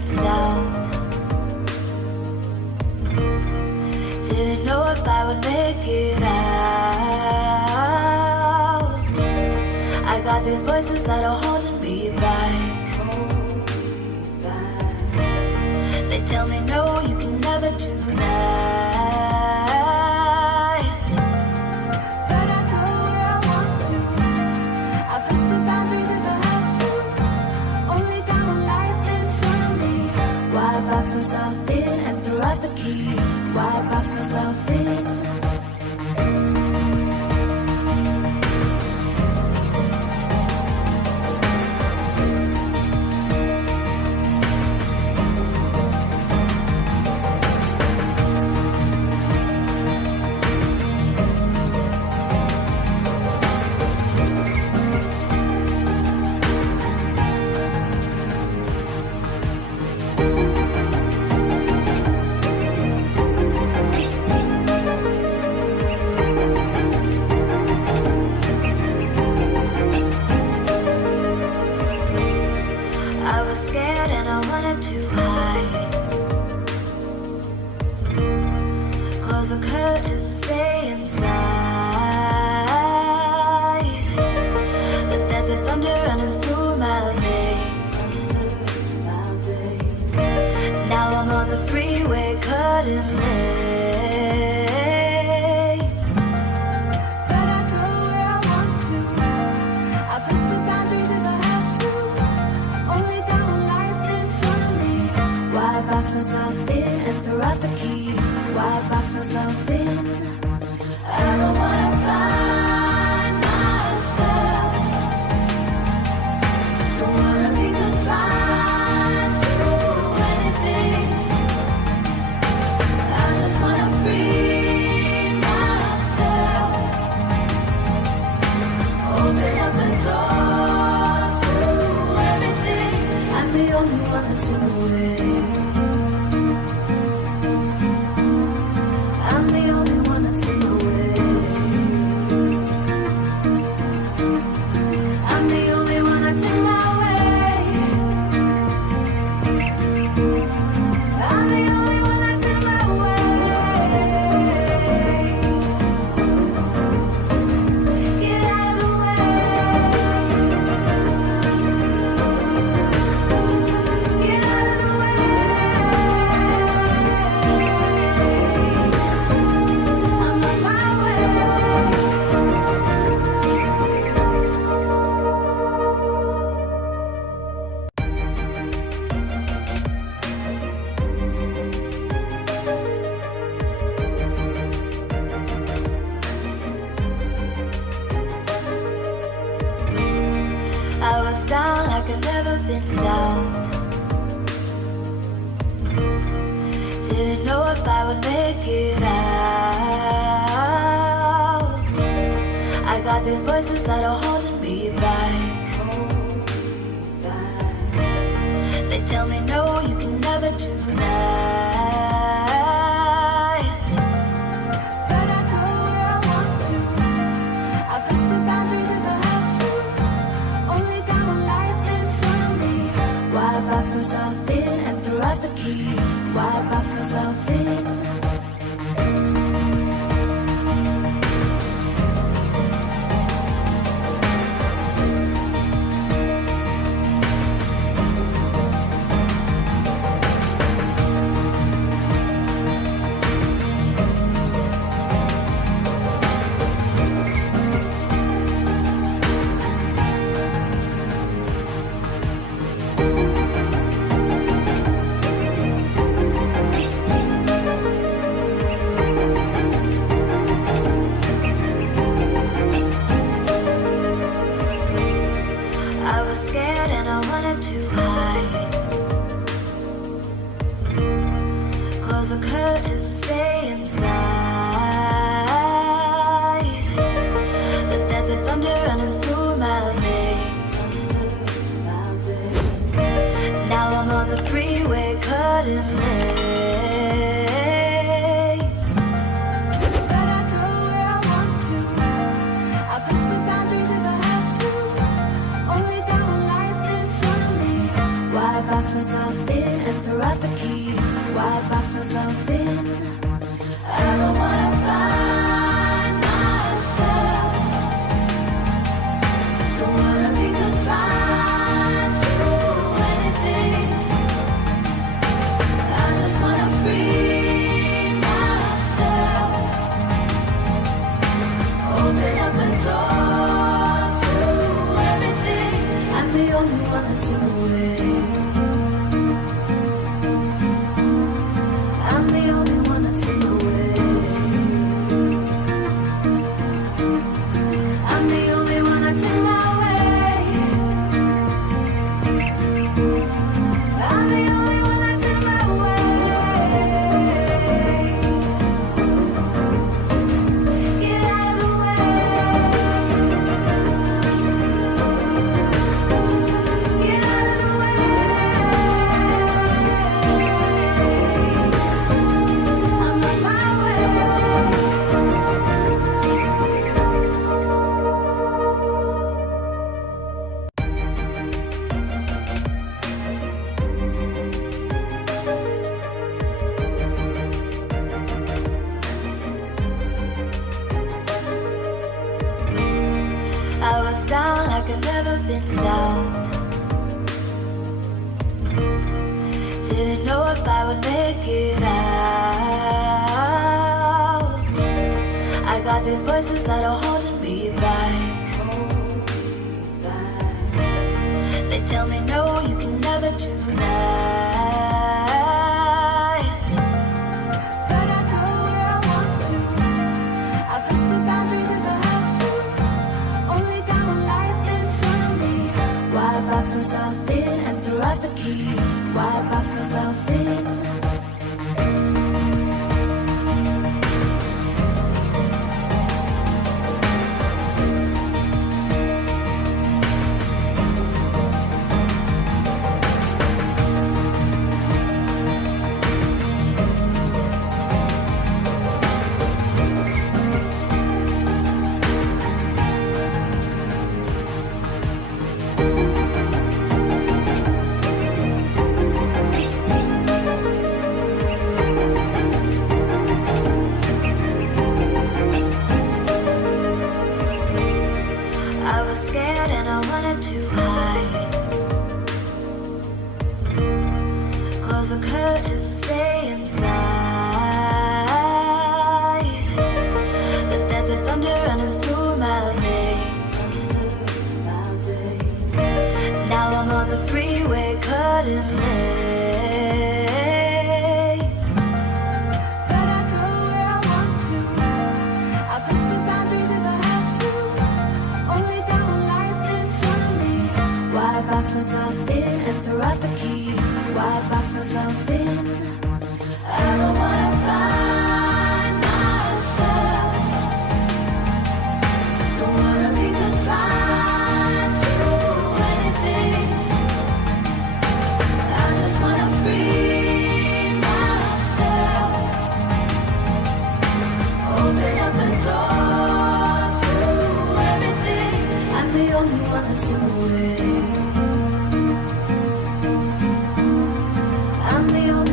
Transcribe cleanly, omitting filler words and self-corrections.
been down. Didn't know if I would make it out. I got these voices that are holding me back. They tell me no, you can never do that. But I go where I want to. I push the boundaries if I have to. Only got one life in front of me. Why box myself in and throw out the key? Why box myself in? Box myself in and throw out the key. Why box myself in? I don't wanna find myself. Don't wanna be confined to anything. I just wanna free myself. Open up the door to everything. I'm the only one that's in the way. I'm the only one that's in the way. I'm the only one that's in my way. I'm the only one that's in my way. Get out of the way. Get out of the way. I'm on my way. I was down like I'd never been down. Didn't know if I would make it out. I got these voices that are holding me back. They tell me no, you can never do that. But I go where I want to. I push the boundaries if I have to. Only got one life in front of me. Why box myself in and throw out the key? Why box myself in? I was scared and I wanted to hide. Close the curtains, stay inside. But there's a thunder running through my veins. Now I'm on the freeway, cutting lanes. But I go where I want to. I push the boundaries if I have to. Only got one life in front of me. Why box myself in and throw out the key? Why box myself in? I don't wanna find myself. Don't wanna be confined to anything. I just wanna free myself. Open up the door to everything. I'm the only one that's in the way. I'm the only